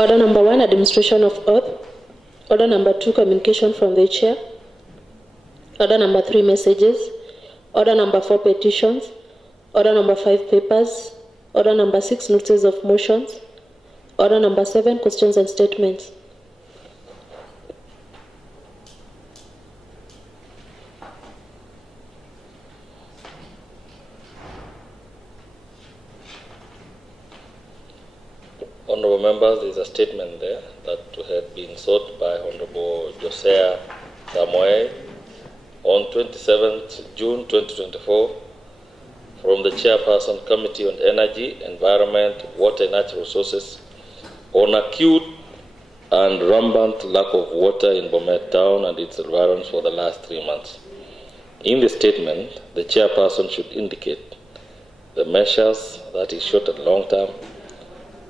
Order number 1, administration of oath. Order number 2, communication from the chair. Order number 3, messages. Order number 4, petitions. Order number 5, papers. Order number 6, notices of motions. Order number 7, questions and statements. Honorable members, there is a statement there that had been sought by Honorable Josiah Samoei on 27th June 2024 from the Chairperson Committee on Energy, Environment, Water and Natural Resources on acute and rampant lack of water in BOMET town and its environs for the last 3 months. In the statement, the Chairperson should indicate the measures, that is short and long term,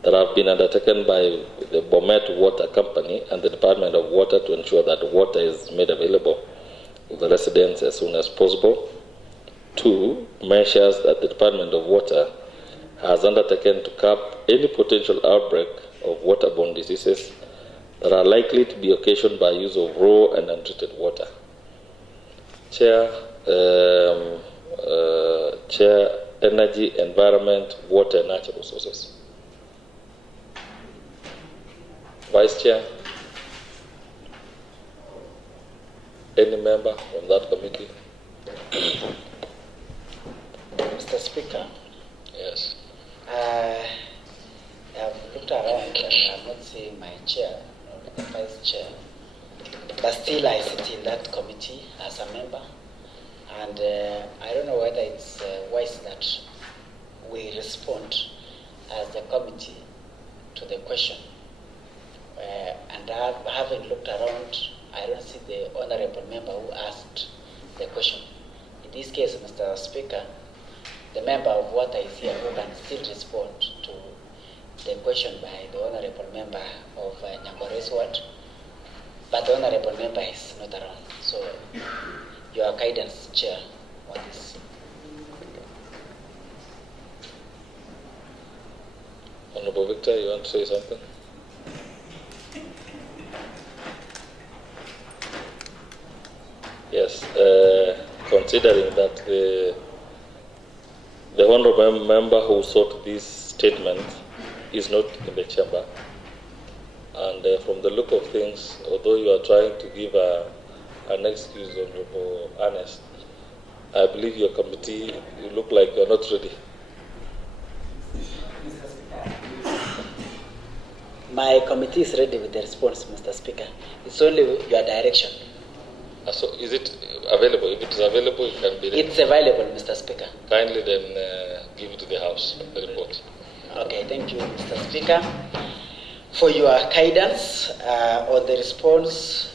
that have been undertaken by the BOMET Water Company and the Department of Water to ensure that water is made available to the residents as soon as possible. 2, measures that the Department of Water has undertaken to curb any potential outbreak of waterborne diseases that are likely to be occasioned by use of raw and untreated water. Chair, Energy, Environment, Water and Natural Resources. Vice Chair, any member from that committee? Mr. Speaker. Yes. I've looked around and I'm not seeing my chair, or the vice chair. But still I sit in that committee as a member. And I don't know whether it's wise that we respond as the committee to the question. And having looked around, I don't see the honorable member who asked the question. In this case, Mr. Speaker, the member of Water is here who can still respond to the question by the honorable member of Nyambore's ward, but the honorable member is not around. So, your guidance, Chair, on this. Honorable Victor, you want to say something? Yes, considering that the honorable member who sought this statement is not in the chamber, and from the look of things, although you are trying to give an excuse, Honorable Ernest, I believe your committee, you look like you are not ready. My committee is ready with the response, Mr. Speaker. It's only your direction. So is it available? If it is available, it can be ready. It's available, Mr. Speaker. Kindly then give it to the House, the report. Okay, thank you, Mr. Speaker, for your guidance on the response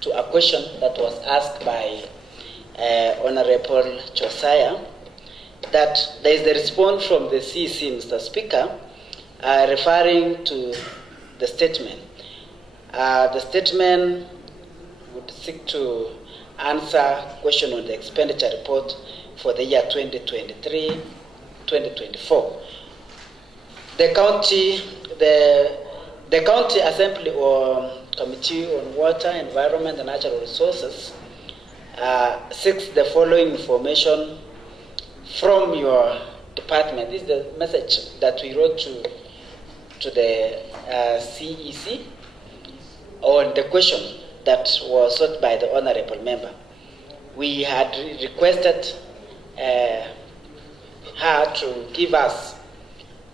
to a question that was asked by Honorable Josiah, that there is the response from the CEC, Mr. Speaker, referring to the statement. The statement would seek to answer question on the expenditure report for the year 2023-2024. The county assembly or committee on water, environment and natural resources seeks the following information from your department. This is the message that we wrote to the CEC on the question that was sought by the honorable member. We had requested her to give us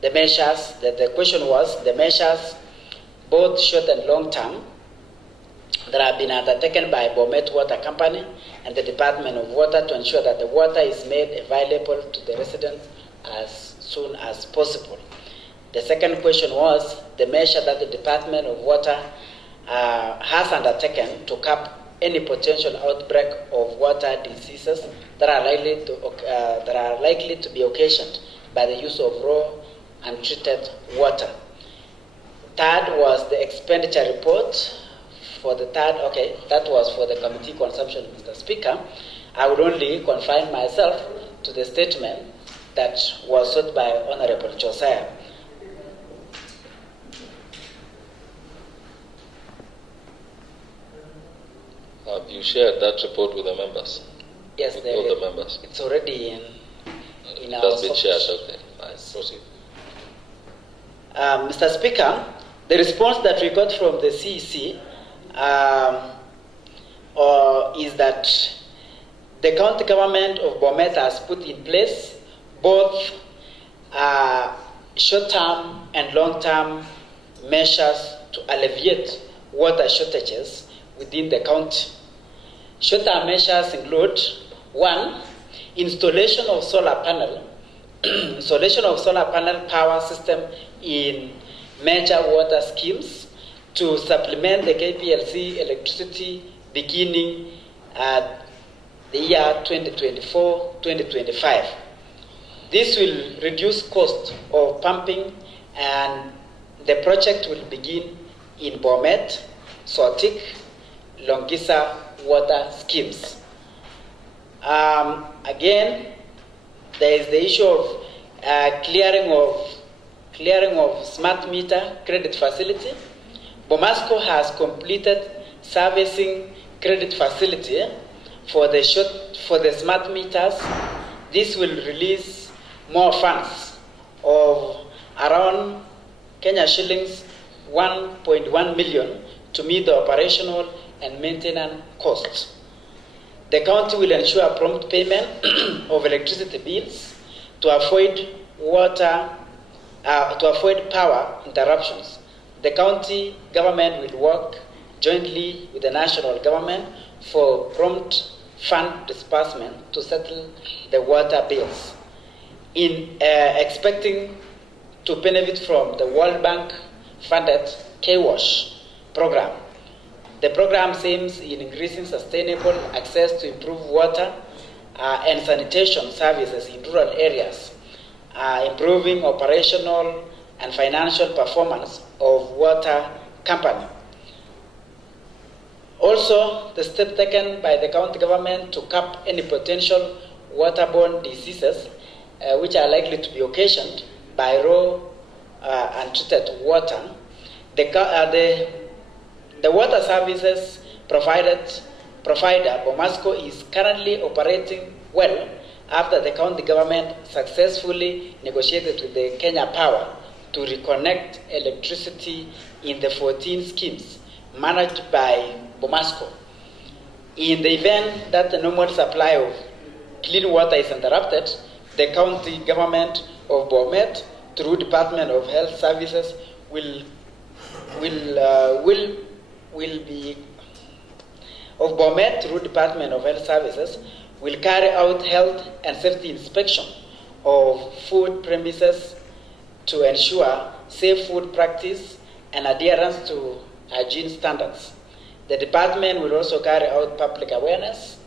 the measures, that the question was the measures, both short and long term, that have been undertaken by BOMET Water Company and the Department of Water to ensure that the water is made available to the residents as soon as possible. The second question was the measure that the Department of Water has undertaken to curb any potential outbreak of water diseases that are likely to be occasioned by the use of raw and treated water. Third was the expenditure report for the third. Okay, that was for the committee consumption, Mr. Speaker. I would only confine myself to the statement that was sought by Honorable Josiah. Have you shared that report with the members? Yes, with all the members. It's already in our That's been soft. shared. Okay, fine. Proceed. Mr. Speaker, the response that we got from the CEC is that the county government of BOMET has put in place both short-term and long-term measures to alleviate water shortages within the county. Short-term measures include: 1, installation of solar panel power system in major water schemes to supplement the KPLC electricity beginning at the year 2024-2025. This will reduce cost of pumping, and the project will begin in BOMET, Sotik, Longisa water schemes. Again, there is the issue of clearing of smart meter credit facility. Bomasco has completed servicing credit facility for the smart meters. This will release more funds of around Kenya shillings 1.1 million to meet the operational and maintenance costs. The county will ensure prompt payment of electricity bills to avoid power interruptions. The county government will work jointly with the national government for prompt fund disbursement to settle the water bills. In expecting to benefit from the World Bank funded K-WASH program. The program aims in increasing sustainable access to improved water and sanitation services in rural areas, improving operational and financial performance of water company. Also, the step taken by the county government to cap any potential waterborne diseases which are likely to be occasioned by raw untreated water. The water services provider, Bomasco, is currently operating well after the county government successfully negotiated with the Kenya Power to reconnect electricity in the 14 schemes managed by Bomasco. In the event that the normal supply of clean water is interrupted, the county government of BOMET, through Department of Health Services, will carry out health and safety inspection of food premises to ensure safe food practice and adherence to hygiene standards. The department will also carry out public awareness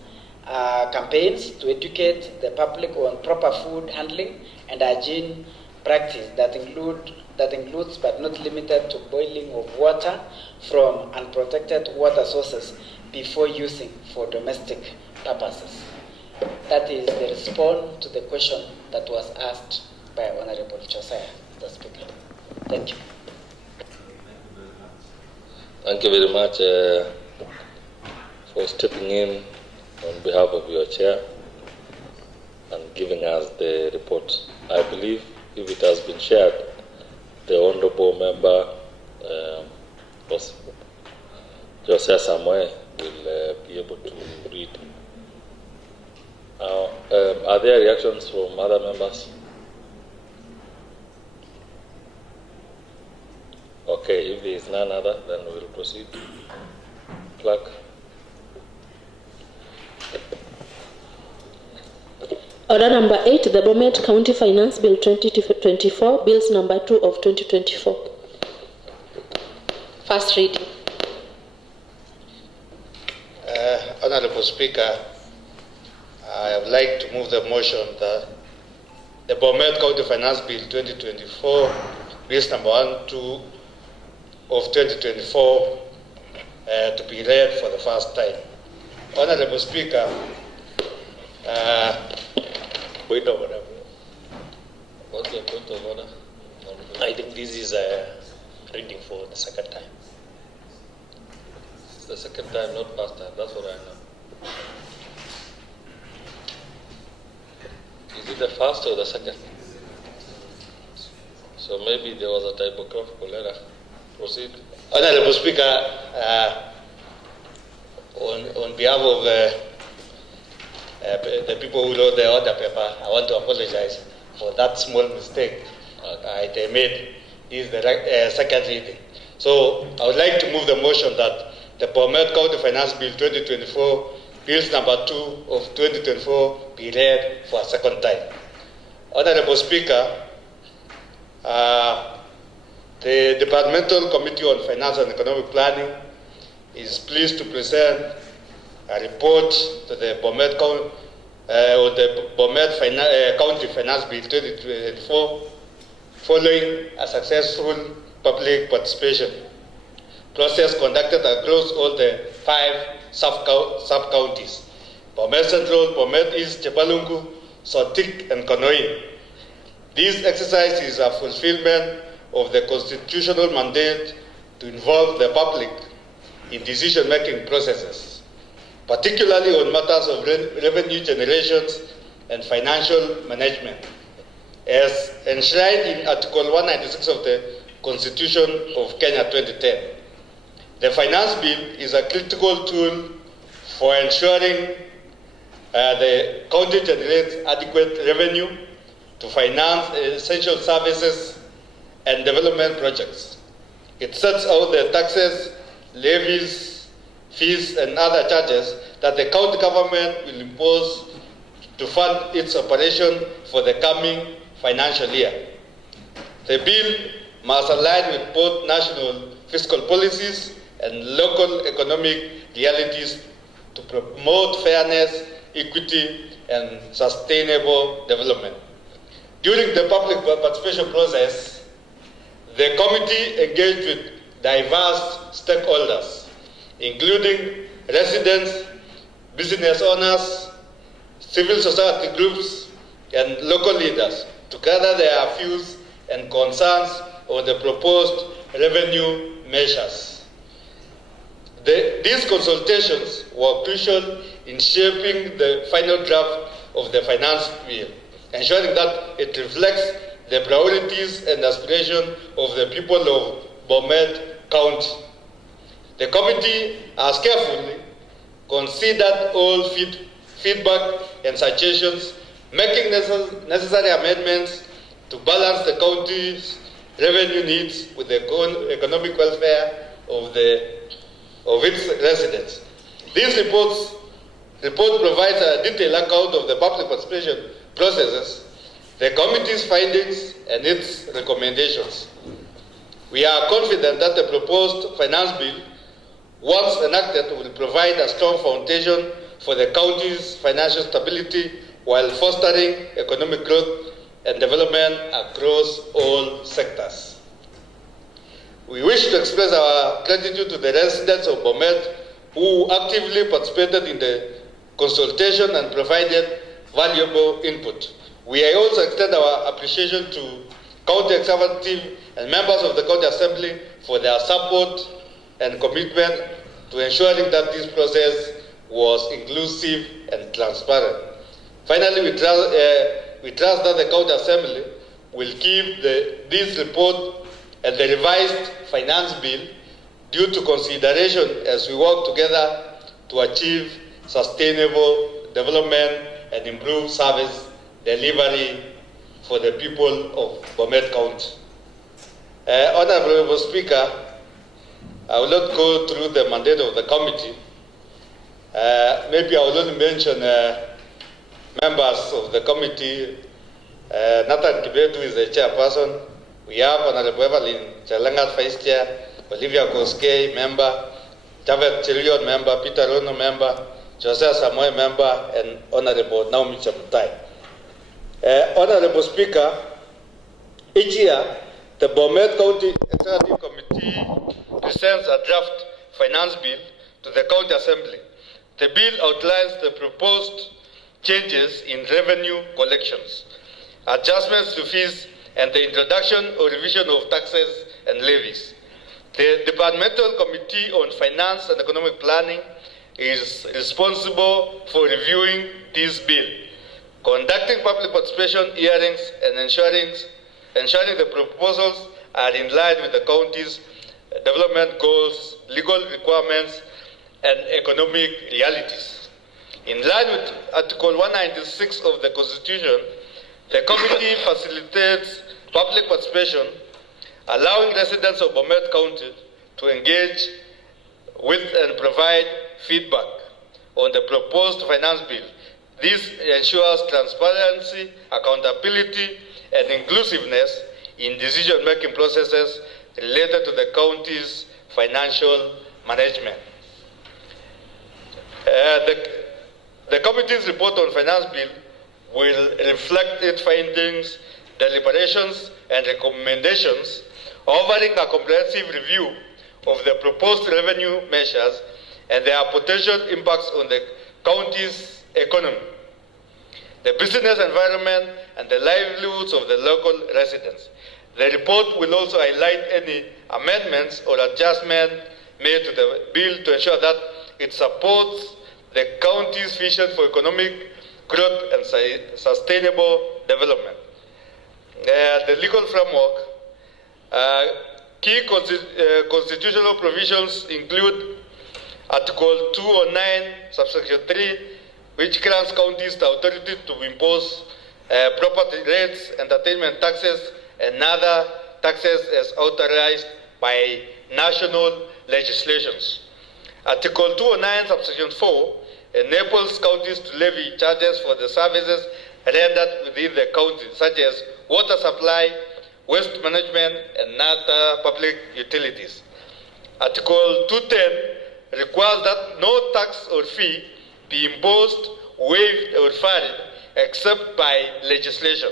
campaigns to educate the public on proper food handling and hygiene practice that includes but not limited to boiling of water from unprotected water sources before using for domestic purposes. That is the response to the question that was asked by Honorable Josiah, the Speaker. Thank you. Thank you very much for stepping in on behalf of your chair and giving us the report. I believe if it has been shared, the Honorable Member Josiah Samuel will be able to read. Are there reactions from other members? Okay, if there is none other, then we will proceed. Clerk. Order number 8, the BOMET County Finance Bill 2024, Bills number 2 of 2024. First reading. Honorable Speaker, I would like to move the motion that the BOMET County Finance Bill 2024, Bills number 1, 2 of 2024, to be read for the first time. Honorable Speaker, Point of order. What's the point of order? I think this is a reading for the second time. The the second time, not first time. That's what I know. Is it the first or the second? So maybe there was a typographical error. Proceed. Honorable Speaker, on behalf of the people who wrote the order paper, I want to apologize for that small mistake I made. This is the second reading. So I would like to move the motion that the BOMET County Finance Bill 2024, Bills number 2 of 2024, be read for a second time. Honorable Speaker, the Departmental Committee on Finance and Economic Planning is pleased to present a report to the BOMET County Finance Bill 2024 following a successful public participation process conducted across all the 5 sub-counties: BOMET Central, BOMET East, Chepalungu, Sotik, and Konoin. This exercise is a fulfillment of the constitutional mandate to involve the public in decision-making processes, particularly on matters of revenue generations and financial management, as enshrined in Article 196 of the Constitution of Kenya 2010. The Finance Bill is a critical tool for ensuring the county generates adequate revenue to finance essential services and development projects. It sets out the taxes, levies, fees, and other charges that the county government will impose to fund its operation for the coming financial year. The bill must align with both national fiscal policies and local economic realities to promote fairness, equity, and sustainable development. During the public participation process, the committee engaged with diverse stakeholders, including residents, business owners, civil society groups, and local leaders to gather their views and concerns on the proposed revenue measures. These consultations were crucial in shaping the final draft of the finance bill, ensuring that it reflects the priorities and aspirations of the people of BOMET County. The committee has carefully considered all feedback and suggestions, making necessary amendments to balance the county's revenue needs with the economic welfare of its residents. This report provides a detailed account of the public participation processes, the committee's findings, and its recommendations. We are confident that the proposed finance bill, once enacted, will provide a strong foundation for the county's financial stability while fostering economic growth and development across all sectors. We wish to express our gratitude to the residents of BOMET who actively participated in the consultation and provided valuable input. We also extend our appreciation to county executive and members of the county assembly for their support and commitment to ensuring that this process was inclusive and transparent. Finally, we trust that the county assembly will keep this report and the revised finance bill due to consideration as we work together to achieve sustainable development and improve service delivery for the people of BOMET County. Honorable Speaker, I will not go through the mandate of the committee. Maybe I will only mention members of the committee. Nathan Kibetu is the chairperson. We have Honorable Evelyn Chalangat, Vice Chair, Olivia Koskei, member, Javed Chirion, member, Peter Rono, member, Jose Samoe, member, and Honorable Naomi Chamutai. Honorable Speaker, each year, the BOMET County Executive Committee presents a draft finance bill to the County Assembly. The bill outlines the proposed changes in revenue collections, adjustments to fees, and the introduction or revision of taxes and levies. The Departmental Committee on Finance and Economic Planning is responsible for reviewing this bill, conducting public participation hearings, and ensuring the proposals are in line with the county's development goals, legal requirements, and economic realities. In line with Article 196 of the Constitution, the committee facilitates public participation, allowing residents of BOMET County to engage with and provide feedback on the proposed finance bill. This ensures transparency, accountability, and inclusiveness in decision-making processes related to the county's financial management. The committee's report on finance bill will reflect its findings, deliberations, and recommendations, offering a comprehensive review of the proposed revenue measures and their potential impacts on the county's economy, the business environment, and the livelihoods of the local residents. The report will also highlight any amendments or adjustments made to the bill to ensure that it supports the county's vision for economic growth and sustainable development. The legal framework, key constitutional provisions include Article 209, subsection 3, which grants counties the authority to impose property rates, entertainment taxes, and other taxes as authorized by national legislations. Article 209, subsection 4, enables counties to levy charges for the services rendered within the county, such as water supply, waste management, and other public utilities. Article 210 requires that no tax or fee be imposed, waived, or filed except by legislation.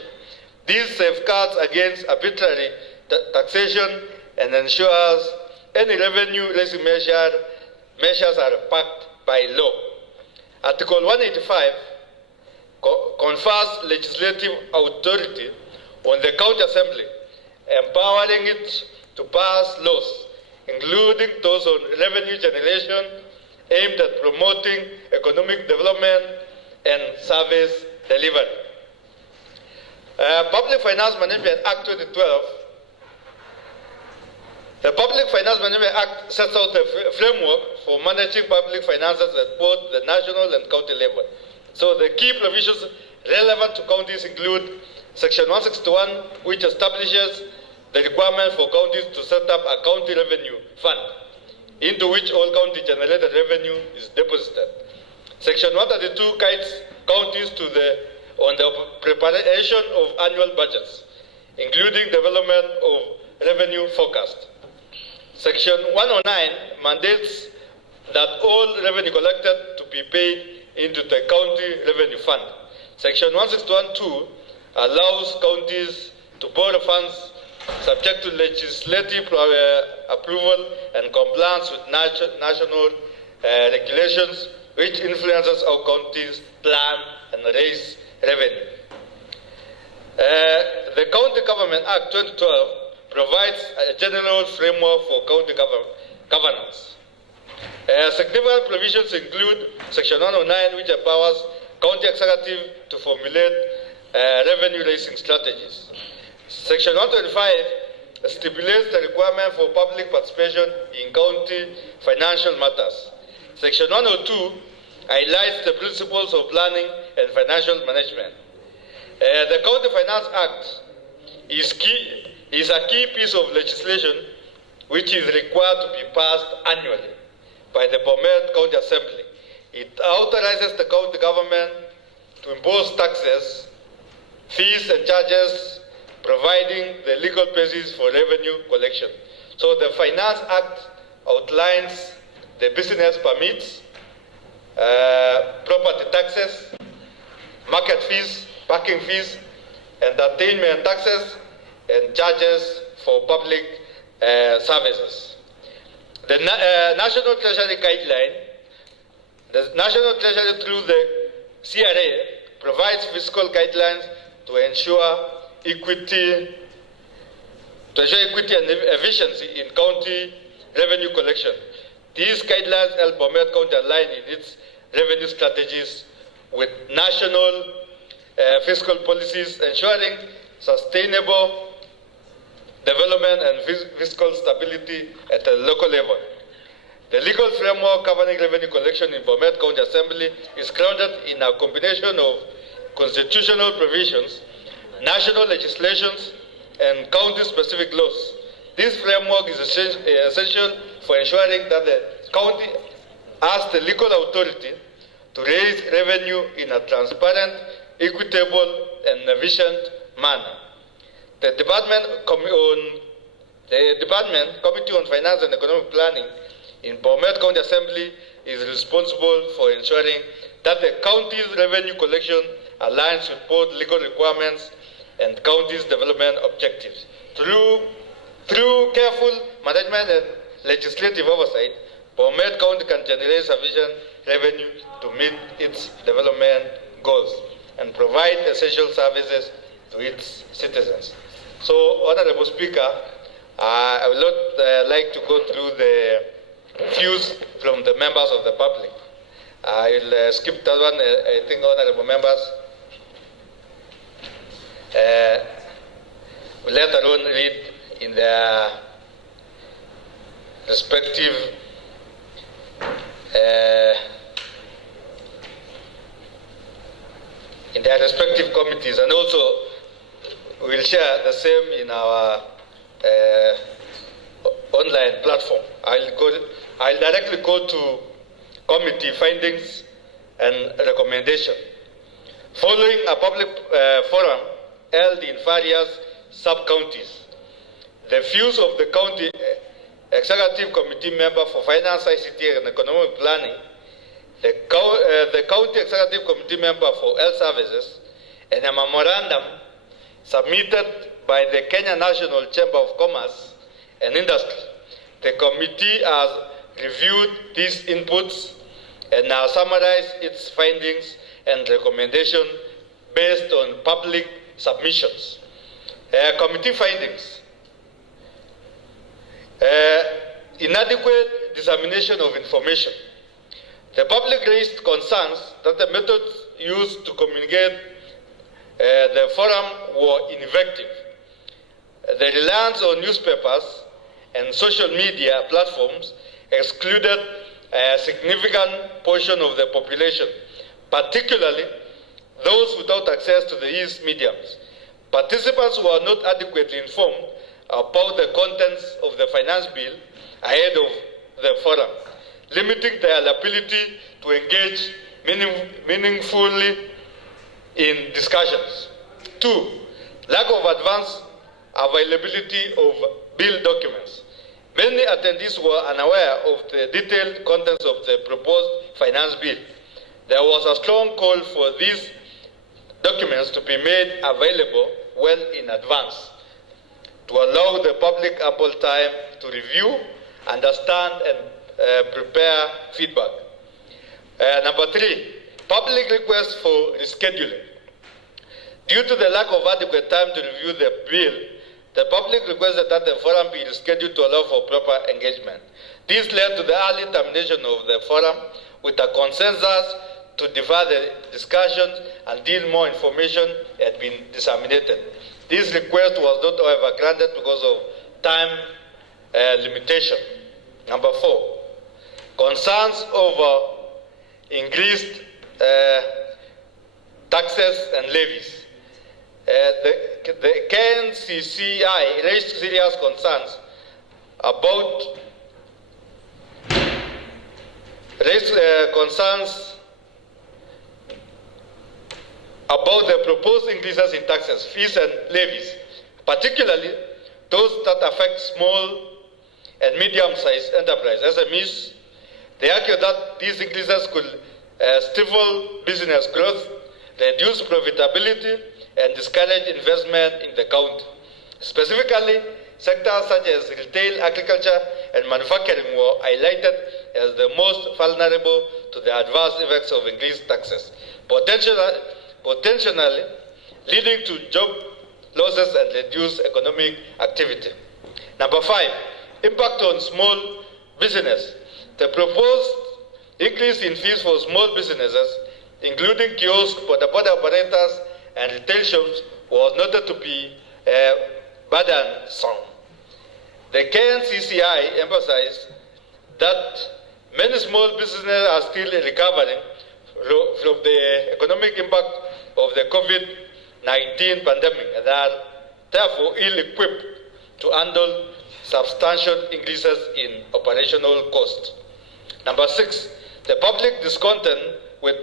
This safeguards against arbitrary taxation and ensures any revenue-raising measures are backed by law. Article 185 confers legislative authority on the county assembly, empowering it to pass laws, including those on revenue generation aimed at promoting economic development and service delivery. Public Finance Management Act 2012. The Public Finance Management Act sets out a framework for managing public finances at both the national and county level. So the key provisions relevant to counties include Section 161, which establishes the requirement for counties to set up a county revenue fund, into which all county-generated revenue is deposited. Section 132 guides counties on the preparation of annual budgets, including development of revenue forecast. Section 109 mandates that all revenue collected to be paid into the county revenue fund. Section 161(2) allows counties to borrow funds subject to legislative approval and compliance with national regulations, which influences how counties plan and raise revenue. The County Government Act 2012 provides a general framework for county governance. Significant provisions include Section 109, which empowers county executive to formulate revenue-raising strategies. Section 125 stipulates the requirement for public participation in county financial matters. Section 102 highlights the principles of planning and financial management. The County Finance Act is a key piece of legislation which is required to be passed annually by the BOMET County Assembly. It authorizes the county government to impose taxes, fees, and charges, providing the legal basis for revenue collection. So the Finance Act outlines the business permits, property taxes, market fees, parking fees, entertainment taxes, and charges for public services. The National Treasury Guideline, the National Treasury through the CRA provides fiscal guidelines to ensure equity and efficiency in county revenue collection. These guidelines help BOMET County align in its revenue strategies with national fiscal policies, ensuring sustainable development and fiscal stability at a local level. The legal framework governing revenue collection in BOMET County Assembly is grounded in a combination of constitutional provisions, national legislations, and county-specific laws. This framework is essential for ensuring that the county has the legal authority to raise revenue in a transparent, equitable, and efficient manner. The Department Committee on Finance and Economic Planning in BOMET County Assembly is responsible for ensuring that the county's revenue collection aligns with both legal requirements and county's development objectives. Through careful management and legislative oversight, BOMET County can generate sufficient revenue to meet its development goals and provide essential services to its citizens. So, Honorable Speaker, I would not like to go through the views from the members of the public. I will skip that one. I think honorable members will later on read in their respective committees, and also we will share the same in our online platform. I'll directly go to committee findings and recommendation. Following a public forum held in various sub-counties, the views of the county executive committee member for finance, ICT, and economic planning, the county executive committee member for health services, and a memorandum submitted by the Kenya National Chamber of Commerce and Industry. The committee has reviewed these inputs and has summarized its findings and recommendations based on public submissions. Committee findings. Inadequate dissemination of information. The public raised concerns that the methods used to communicate the forum were ineffective. The reliance on newspapers and social media platforms excluded a significant portion of the population, particularly those without access to these mediums. Participants were not adequately informed about the contents of the finance bill ahead of the forum, limiting their ability to engage meaningfully in discussions. 2, lack of advance availability of bill documents. Many attendees were unaware of the detailed contents of the proposed finance bill. There was a strong call for these documents to be made available well in advance to allow the public ample time to review, understand, and prepare feedback. Number 3, public requests for rescheduling. Due to the lack of adequate time to review the bill, the public requested that the forum be rescheduled to allow for proper engagement. This led to the early termination of the forum with a consensus to defer the discussions until more information had been disseminated. This request was not, however, granted because of time limitation. Number 4, concerns over increased taxes and levies. The KNCCI raised serious concerns about the proposed increases in taxes, fees, and levies, particularly those that affect small and medium-sized enterprises, SMEs. They argue that these increases could stifle business growth, reduce profitability, and discourage investment in the county. Specifically, sectors such as retail, agriculture, and manufacturing were highlighted as the most vulnerable to the adverse effects of increased taxes, potentially leading to job losses and reduced economic activity. Number 5, impact on small business. The proposed increase in fees for small businesses, including kiosks, border operators, and retail shops, was noted to be burdensome. The KNCCI emphasized that many small businesses are still recovering from the economic impact of the COVID-19 pandemic and are therefore ill-equipped to handle substantial increases in operational costs. Number 6, the public discontent with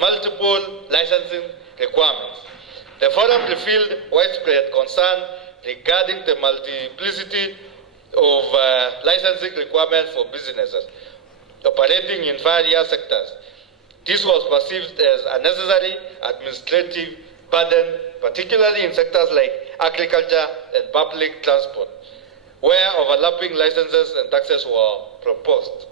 multiple licensing requirements. The forum revealed widespread concern regarding the multiplicity of licensing requirements for businesses operating in various sectors. This was perceived as a necessary administrative burden, particularly in sectors like agriculture and public transport, where overlapping licenses and taxes were proposed.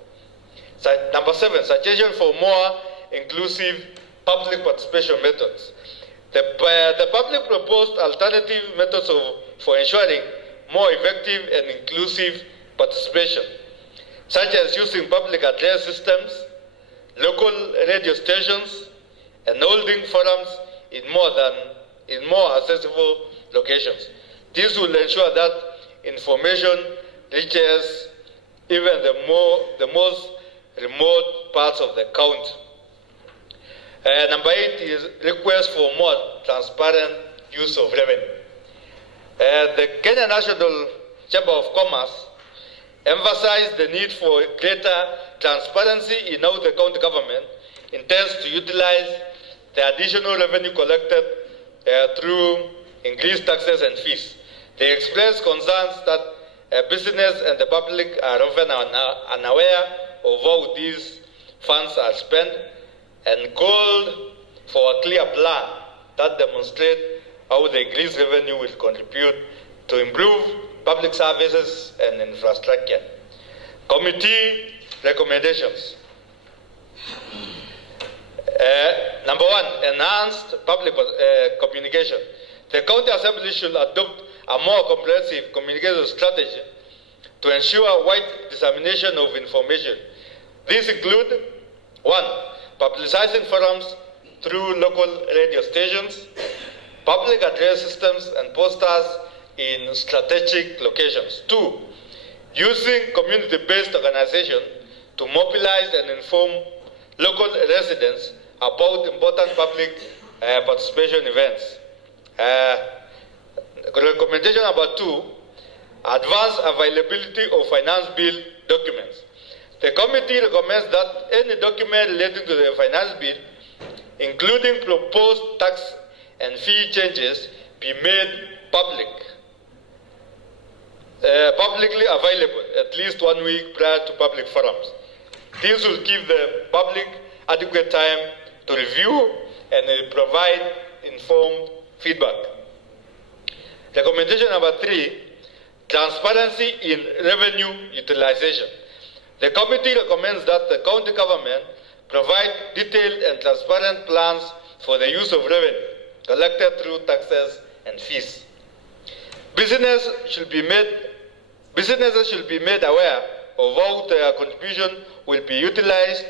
Number 7, suggestion for more inclusive public participation methods. The public proposed alternative methods for ensuring more effective and inclusive participation, such as using public address systems, local radio stations, and holding forums in more accessible locations. This will ensure that information reaches even the most remote parts of the county. Number 8 is request for more transparent use of revenue. The Kenya National Chamber of Commerce emphasized the need for greater transparency in how the county government intends to utilize the additional revenue collected through increased taxes and fees. They expressed concerns that business and the public are often unaware of how these funds are spent and called for a clear plan that demonstrates how the increased revenue will contribute to improve public services and infrastructure. Committee recommendations. Number 1, enhanced public communication. The County Assembly should adopt a more comprehensive communication strategy to ensure wide dissemination of information. These include 1, publicizing forums through local radio stations, public address systems and posters in strategic locations. 2, using community-based organization to mobilize and inform local residents about important public participation events. Recommendation number 2, advance availability of finance bill documents. The committee recommends that any document relating to the finance bill, including proposed tax and fee changes, be made publicly available at least 1 week prior to public forums. This will give the public adequate time to review and provide informed feedback. Recommendation number 3, transparency in revenue utilization. The committee recommends that the county government provide detailed and transparent plans for the use of revenue collected through taxes and fees. Businesses should be made aware of how their contribution will be utilized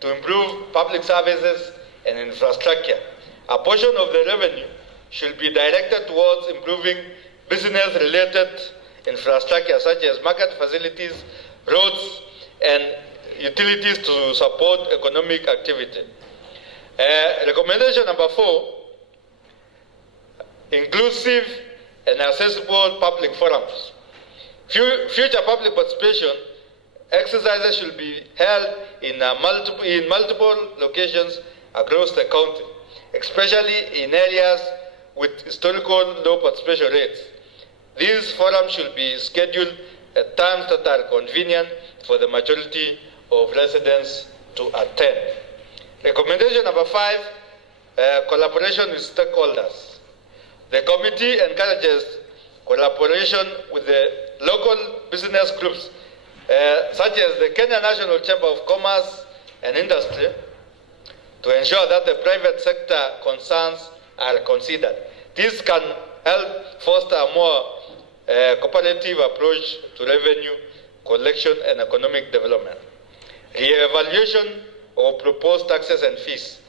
to improve public services and infrastructure. A portion of the revenue should be directed towards improving business-related infrastructure such as market facilities, roads, and utilities to support economic activity. Recommendation number 4, inclusive and accessible public forums. Future public participation exercises should be held in multiple locations across the county, especially in areas with historical low participation rates. These forums should be scheduled at times that are convenient for the majority of residents to attend. Recommendation number 5, collaboration with stakeholders. The committee encourages collaboration with the local business groups, such as the Kenya National Chamber of Commerce and Industry, to ensure that the private sector concerns are considered. This can help foster a more cooperative approach to revenue collection, and economic development. Re-evaluation of proposed taxes and fees.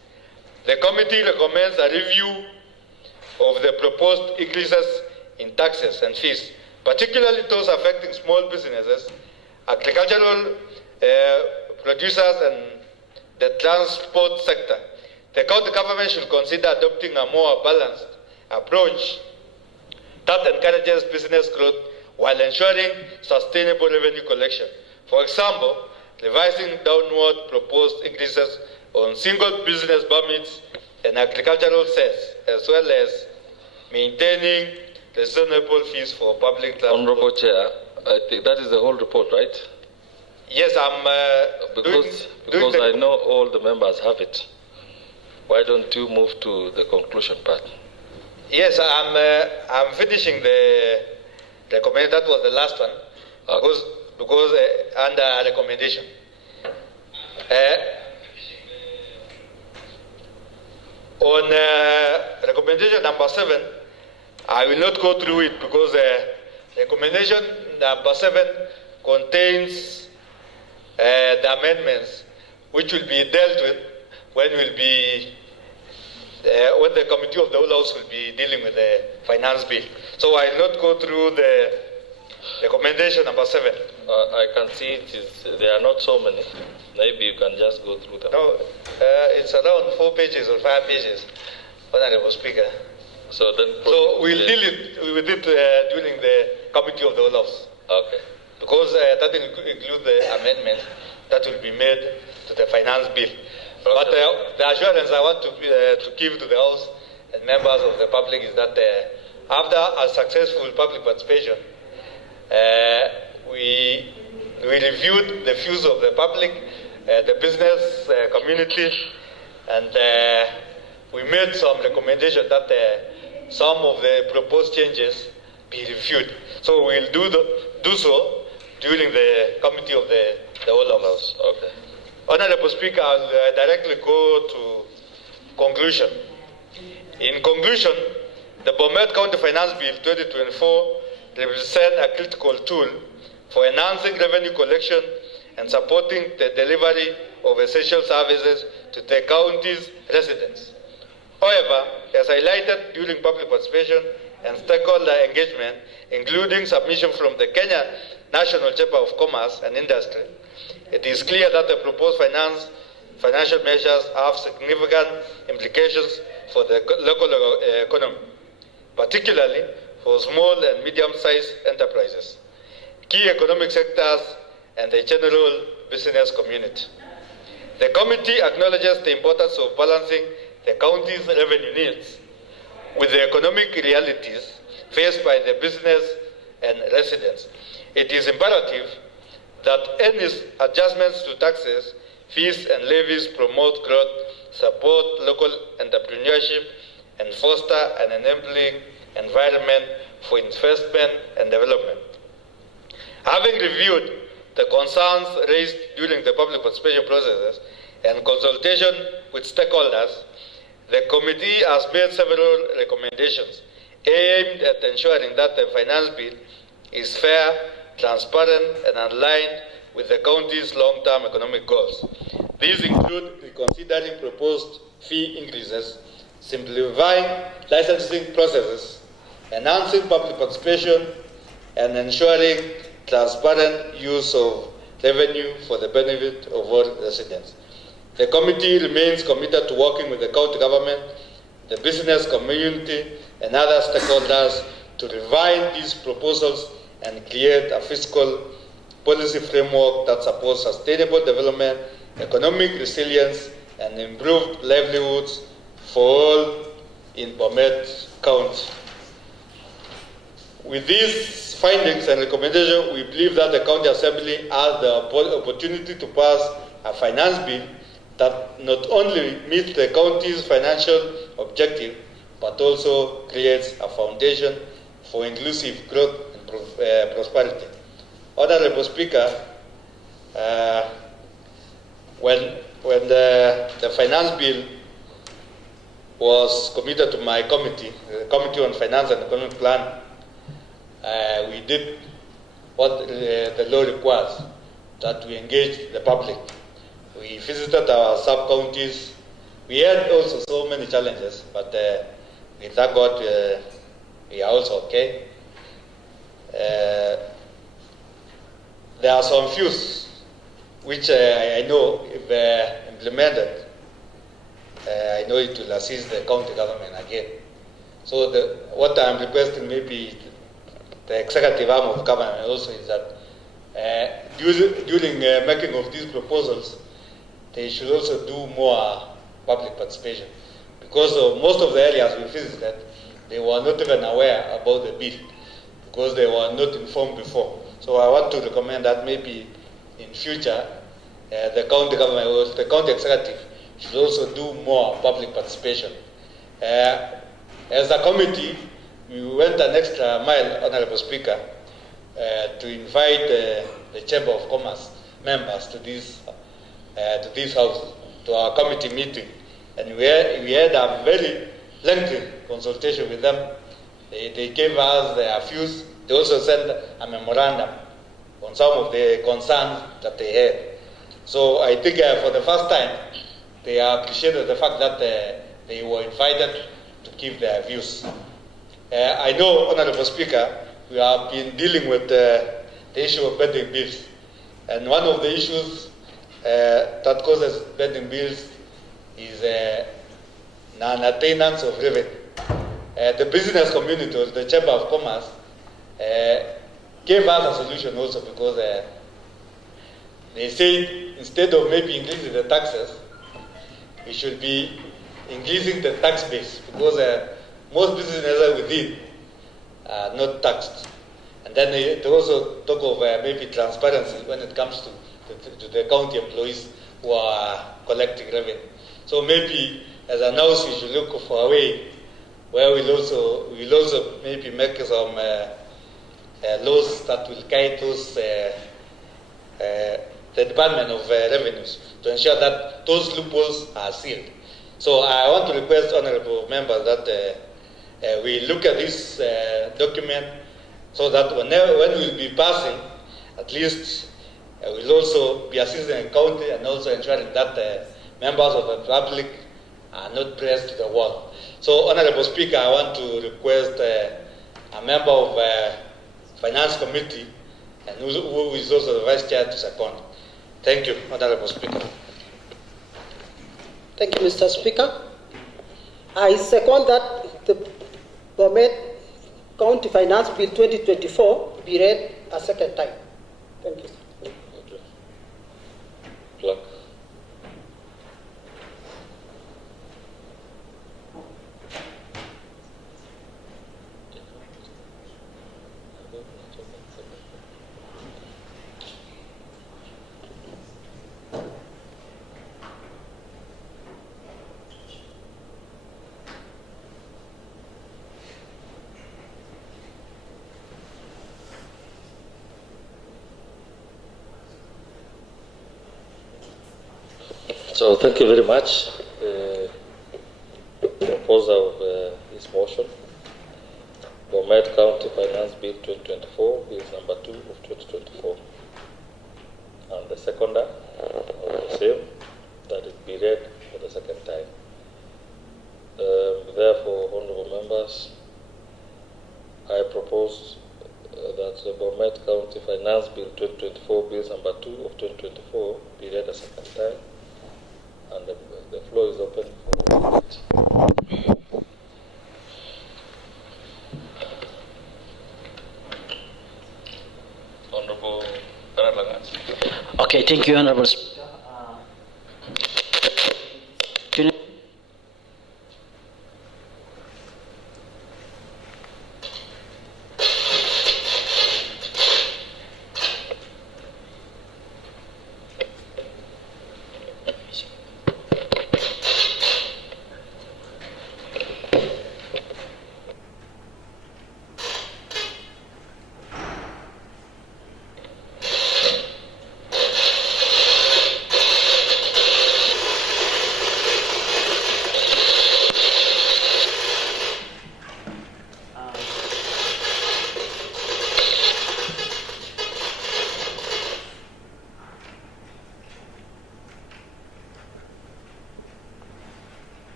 The committee recommends a review of the proposed increases in taxes and fees, particularly those affecting small businesses, agricultural producers, and the transport sector. The county government should consider adopting a more balanced approach that encourages business growth while ensuring sustainable revenue collection. For example, revising downward proposed increases on single business permits and agricultural sales, as well as maintaining reasonable fees for public transport. Honorable Chair, I think that is the whole report, right? Yes, I'm Because I know all the members have it. Why don't you move to the conclusion part? Yes, I'm finishing the recommendation. That was the last one, because under recommendation. On recommendation number 7, I will not go through it because recommendation number 7 contains the amendments which will be dealt with when the committee of the whole house will be dealing with the finance bill. So I will not go through the recommendation number 7. I can see there are not so many. Maybe you can just go through them. No, it's around 4 pages or 5 pages, Honorable Speaker. So then. So we'll deal with it during the committee of the whole house. Okay. Because that will include the amendments that will be made to the finance bill. But the assurance I want to give to the House and members of the public is that after a successful public participation, we reviewed the views of the public, the business community, and we made some recommendation that some of the proposed changes be reviewed. So we'll do so during the committee of the whole house. Okay. Honorable Speaker, I'll directly go to conclusion. In conclusion, the BOMET County Finance Bill 2024 represents a critical tool for enhancing revenue collection and supporting the delivery of essential services to the county's residents. However, as highlighted during public participation and stakeholder engagement, including submission from the Kenya National Chamber of Commerce and Industry, it is clear that the proposed financial measures have significant implications for the local economy, particularly for small and medium-sized enterprises, key economic sectors, and the general business community. The committee acknowledges the importance of balancing the county's revenue needs with the economic realities faced by the business and residents. It is imperative that any adjustments to taxes, fees, and levies promote growth, support local entrepreneurship, and foster an enabling environment for investment and development. Having reviewed the concerns raised during the public participation processes and consultation with stakeholders, the committee has made several recommendations aimed at ensuring that the finance bill is fair, transparent, and aligned with the county's long-term economic goals. These include reconsidering proposed fee increases, simplifying licensing processes, enhancing public participation, and ensuring transparent use of revenue for the benefit of all residents. The committee remains committed to working with the county government, the business community, and other stakeholders to refine these proposals and create a fiscal policy framework that supports sustainable development, economic resilience, and improved livelihoods for all in BOMET County. With these findings and recommendations, we believe that the County Assembly has the opportunity to pass a finance bill that not only meets the county's financial objective, but also creates a foundation for inclusive growth and prosperity. Honorable Speaker, when the finance bill was committed to my committee, the Committee on Finance and Economic Plan, we did what the law requires, that we engage the public. We visited our sub-counties. We had also so many challenges, but we thank God we are also okay. There are some views which I know if implemented, I know it will assist the county government again. So what I'm requesting maybe the executive arm of government also is that during making of these proposals, they should also do more public participation. Because most of the areas we visited, they were not even aware about the bill because they were not informed before. So I want to recommend that maybe in future, the county government or the county executive should also do more public participation. As a committee, we went an extra mile, Honorable Speaker, to invite the Chamber of Commerce members to this house, to our committee meeting. And we had a very lengthy consultation with them. They gave us their views. They also sent a memorandum on some of the concerns that they had. So I think for the first time, they appreciated the fact that they were invited to give their views. I know, Honorable Speaker, we have been dealing with the issue of pending bills. And one of the issues that causes pending bills is non-attainance of revenue. The business community or the Chamber of Commerce gave us a solution also because they said instead of maybe increasing the taxes, we should be increasing the tax base because most businesses within are not taxed. And then they also talk of maybe transparency when it comes to the county employees who are collecting revenue. So maybe as a house we should look for a way where we'll also maybe make some laws that will guide those the Department of Revenues to ensure that those loopholes are sealed. So I want to request honorable members that we look at this document so that when we'll be passing, at least we'll also be assisting the county and also ensuring that members of the public are not pressed to the wall. So, Honorable Speaker, I want to request a member of Finance Committee and who is also the Vice Chair to second. Thank you, Honorable Speaker. Thank you, Mr. Speaker. I second that the BOMET County Finance Bill 2024 be read a second time. Thank you. Thank you. Clerk. So thank you very much. Proposer of this motion, BOMET County Finance Bill 2024, Bill number 2 of 2024. And the seconder of the same, that it be read for the second time. Therefore, honorable members, I propose that the BOMET County Finance Bill 2024, Bill number 2 of 2024 be read a second time. And the floor is open for debate. Honorable Bernard Langat. Okay, thank you, Honorable Speaker.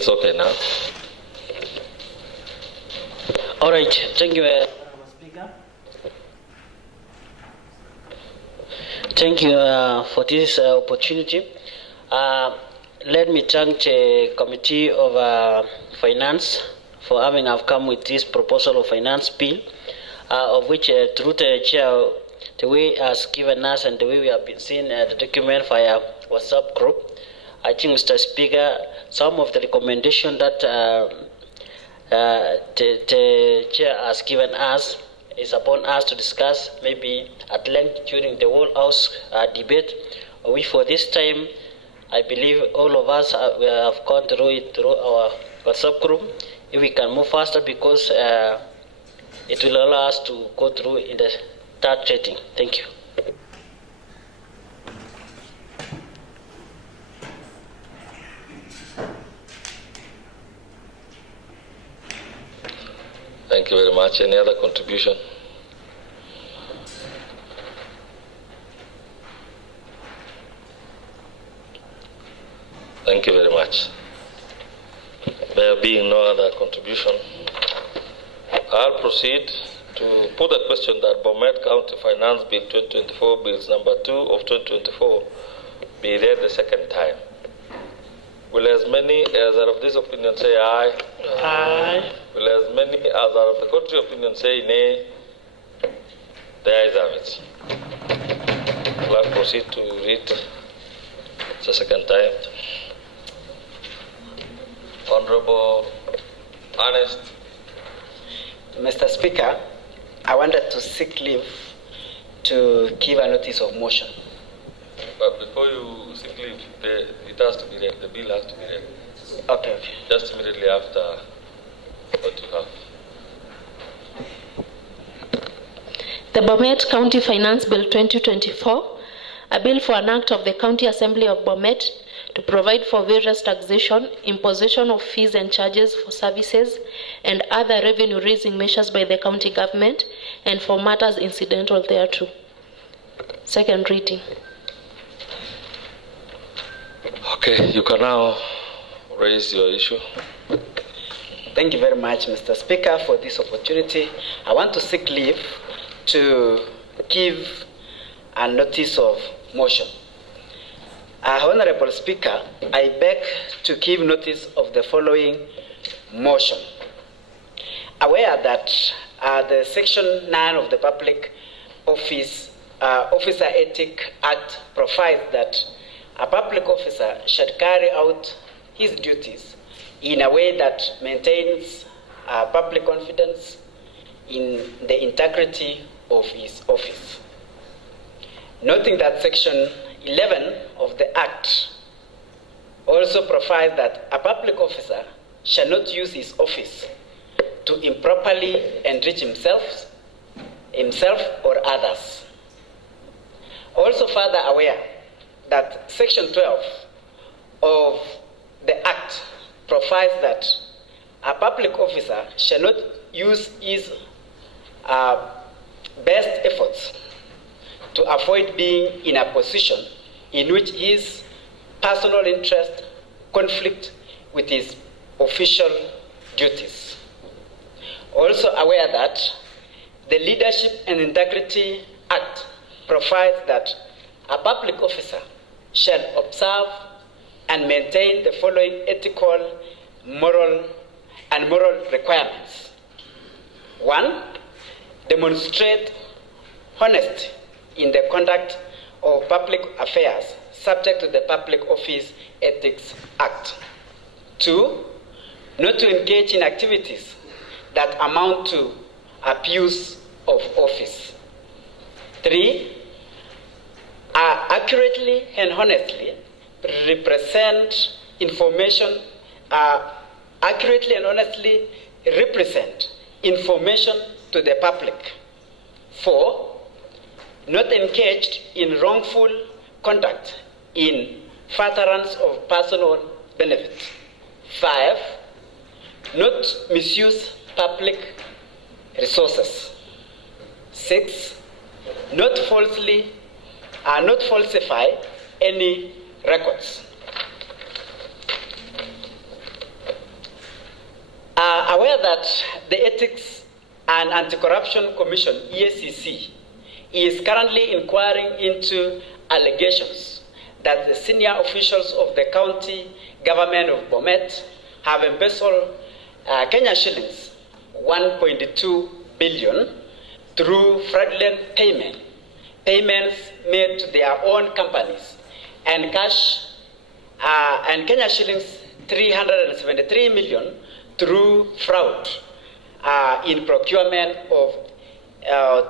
it's okay now. All right, thank you, Speaker. Thank you for this opportunity. Let me thank the Committee of Finance for having come with this proposal of finance bill, of which through the chair, the way as given us and the way we have been seeing the document via WhatsApp group, I think, Mr. Speaker, some of the recommendation that the chair has given us is upon us to discuss maybe at length during the whole house debate, which for this time, I believe all of us have gone through it through our WhatsApp group. If we can move faster, because it will allow us to go through in the third reading. Thank you. Thank you very much. Any other contribution? Thank you very much. There being no other contribution, I'll proceed to put a question that BOMET County Finance Bill 2024, Bills number 2 of 2024, be read the second time. Will as many as are of this opinion say aye? Aye. Will as many as are of the contrary opinion say nay? The ayes have it. I'll proceed to read the second time. Honorable Ernest. Mr. Speaker, I wanted to seek leave to give a notice of motion. But before you seek leave, it has to be read. The bill has to be read. Okay. Just immediately after what you have. The BOMET County Finance Bill 2024, a bill for an act of the County Assembly of BOMET to provide for various taxation, imposition of fees and charges for services, and other revenue-raising measures by the county government, and for matters incidental thereto. Second reading. Okay, you can now raise your issue. Thank you very much, Mr. Speaker, for this opportunity. I want to seek leave to give a notice of motion. Honorable Speaker, I beg to give notice of the following motion. Aware that the Section 9 of the Public Officer Ethics Act provides that a public officer should carry out his duties in a way that maintains public confidence in the integrity of his office. Noting that Section 11 of the Act also provides that a public officer shall not use his office to improperly enrich himself or others. Also further aware that Section 12 of the Act provides that a public officer shall not use his best efforts to avoid being in a position in which his personal interest conflict with his official duties. Also aware that the Leadership and Integrity Act provides that a public officer shall observe and maintain the following ethical, moral requirements. 1, demonstrate honesty in the conduct of public affairs subject to the Public Office Ethics Act. 2, not to engage in activities that amount to abuse of office. 3, accurately and honestly represent information, to the public. 4, not engaged in wrongful conduct in furtherance of personal benefit. 5, not misuse public resources. 6, not falsify any records. aware that the Ethics and Anti-Corruption Commission, EACC, is currently inquiring into allegations that the senior officials of the county government of BOMET have embezzled Kenya shillings 1.2 billion through fraudulent payments made to their own companies, and Kenya shillings 373 million through fraud in procurement of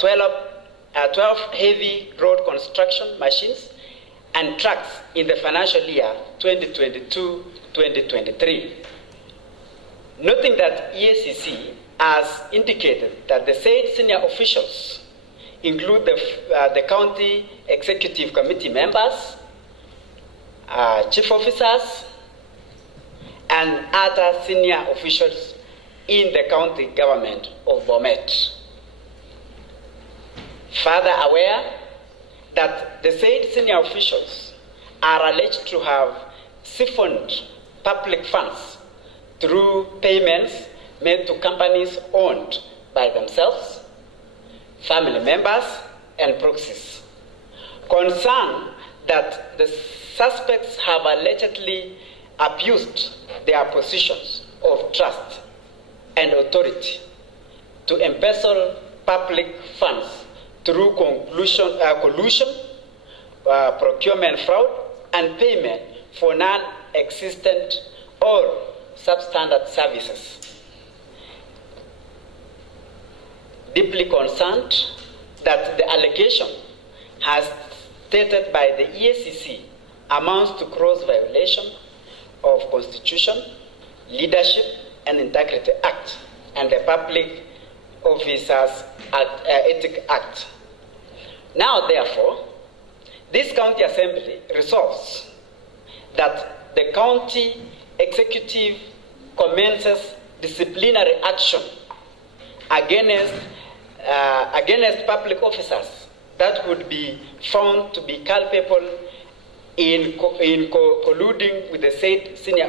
12 heavy road construction machines and trucks in the financial year 2022-2023. Noting that EACC has indicated that the said senior officials include the county executive committee members, chief officers, and other senior officials in the county government of BOMET. Further aware that the said senior officials are alleged to have siphoned public funds through payments made to companies owned by themselves, family members, and proxies. Concerned that the suspects have allegedly abused their positions of trust and authority to embezzle public funds through collusion, procurement fraud, and payment for non-existent or substandard services. Deeply concerned that the allegation as stated by the EACC amounts to gross violation of Constitution, Leadership and Integrity Act and the Public Officers Ethics Act. Now, therefore, this county assembly resolves that the county executive commences disciplinary action against public officers that would be found to be culpable in colluding with the said senior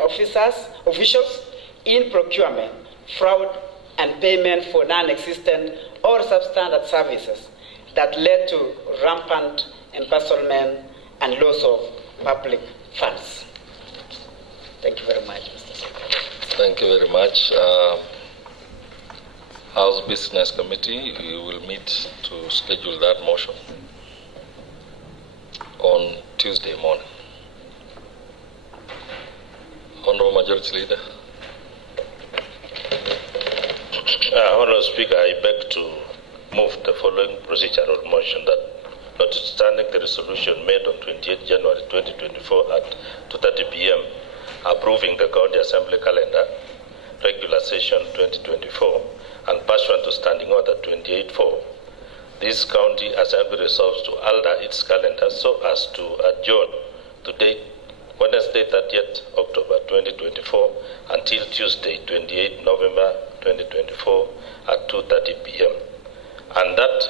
officials in procurement, fraud, and payment for non-existent or substandard services that led to rampant embezzlement and loss of public funds. Thank you very much, Mr. Speaker. Thank you very much. House Business Committee, we will meet to schedule that motion on Tuesday morning. Honorable Majority Leader. Honorable Speaker, I beg to move the following procedural motion that, notwithstanding the resolution made on 28 January 2024 at 2:30 p.m. approving the County Assembly calendar, regular session 2024, and pursuant to Standing Order 28-4, this County Assembly resolves to alter its calendar so as to adjourn today, Wednesday 30th October 2024, until Tuesday 28 November 2024 at 2:30 p.m. and that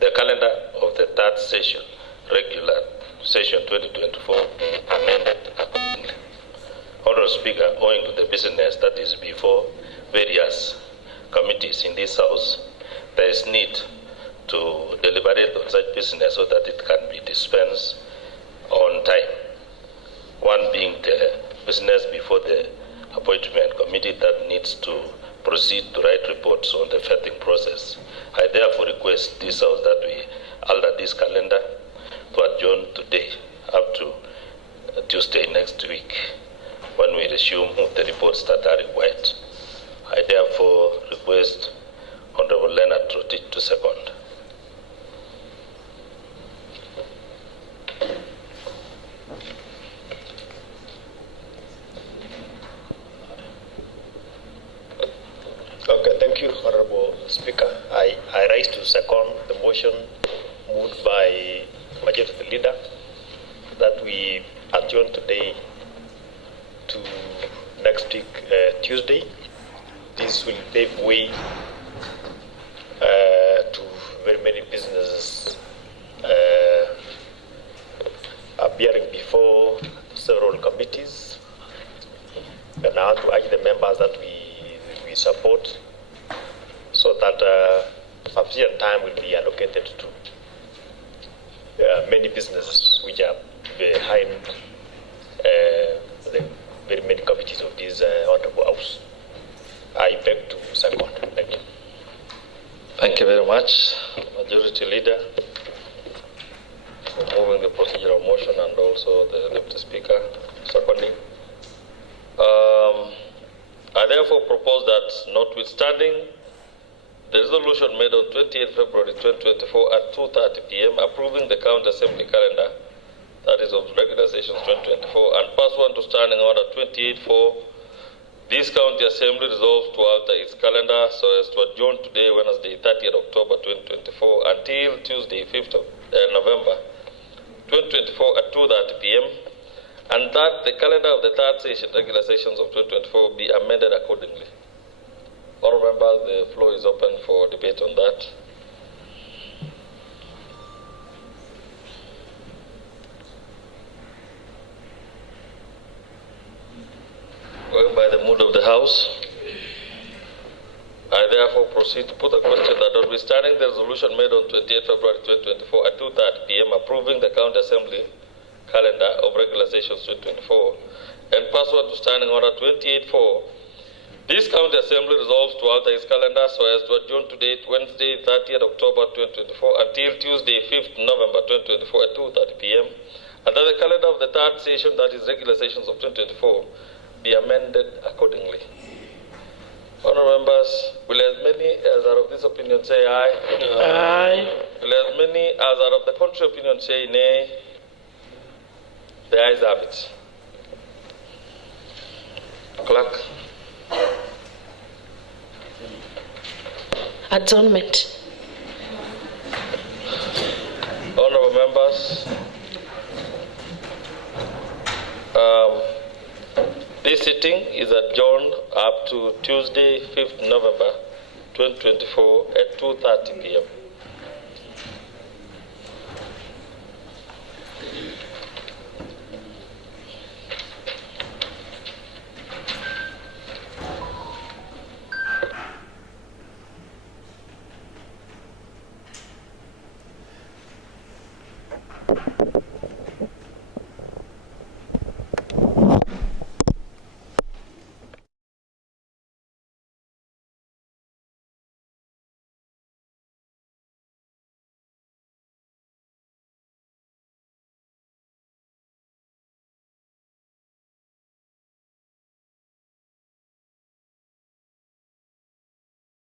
the calendar of the third session, regular session 2024, be amended accordingly. Honorable Speaker, owing to the business that is before various committees in this House, there is need to deliberate on such business so that it can be dispensed on time. One being the business before the appointment committee that needs to proceed to write reports on the vetting process. I therefore request this House that we alter this calendar to adjourn today up to Tuesday next week, when we resume the reports that are required. I therefore request Honorable Leonard Trotich to second. Okay, thank you, Honorable Speaker. I rise to second the motion moved by Majority Leader that we adjourn today to next week, Tuesday. This will pave way to very many businesses appearing before several committees. And I want to urge the members that we support so that sufficient time will be allocated to many businesses which are behind the very many committees of this Honorable House. I beg to second. Thank you. Thank you very much, Majority Leader, for moving the procedural motion and also the Deputy Speaker seconding. I therefore propose that, notwithstanding the resolution made on 28 February 2024 at 2:30 p.m. approving the County Assembly calendar, that is of regular sessions 2024, and pursuant to Standing Order 28-4, this County Assembly resolves to alter its calendar so as to adjourn today, Wednesday, 30th October 2024, until Tuesday, 5th of November 2024 at 2:30 p.m., and that the calendar of the third session, regular sessions of 2024, be amended accordingly. Honourable members, the floor is open for debate on that. Going by the mood of the House, I therefore proceed to put a question that, notwithstanding the resolution made on 28 February 2024 at 2:30 p.m. approving the County Assembly calendar of regular sessions 2024, and pursuant to Standing Order 28-4, this County Assembly resolves to alter its calendar so as to adjourn today, Wednesday, 30th October 2024, until Tuesday, 5th November 2024 at 2:30 p.m., and that the calendar of the third session, that is regular sessions of 2024, be amended accordingly. Honourable members, will as many as are of this opinion say aye? Aye. Will as many as are of the contrary opinion say nay? The ayes have it. Clerk. Adjournment. Honourable members, this sitting is adjourned up to Tuesday, 5th November 2024 at 2:30 p.m.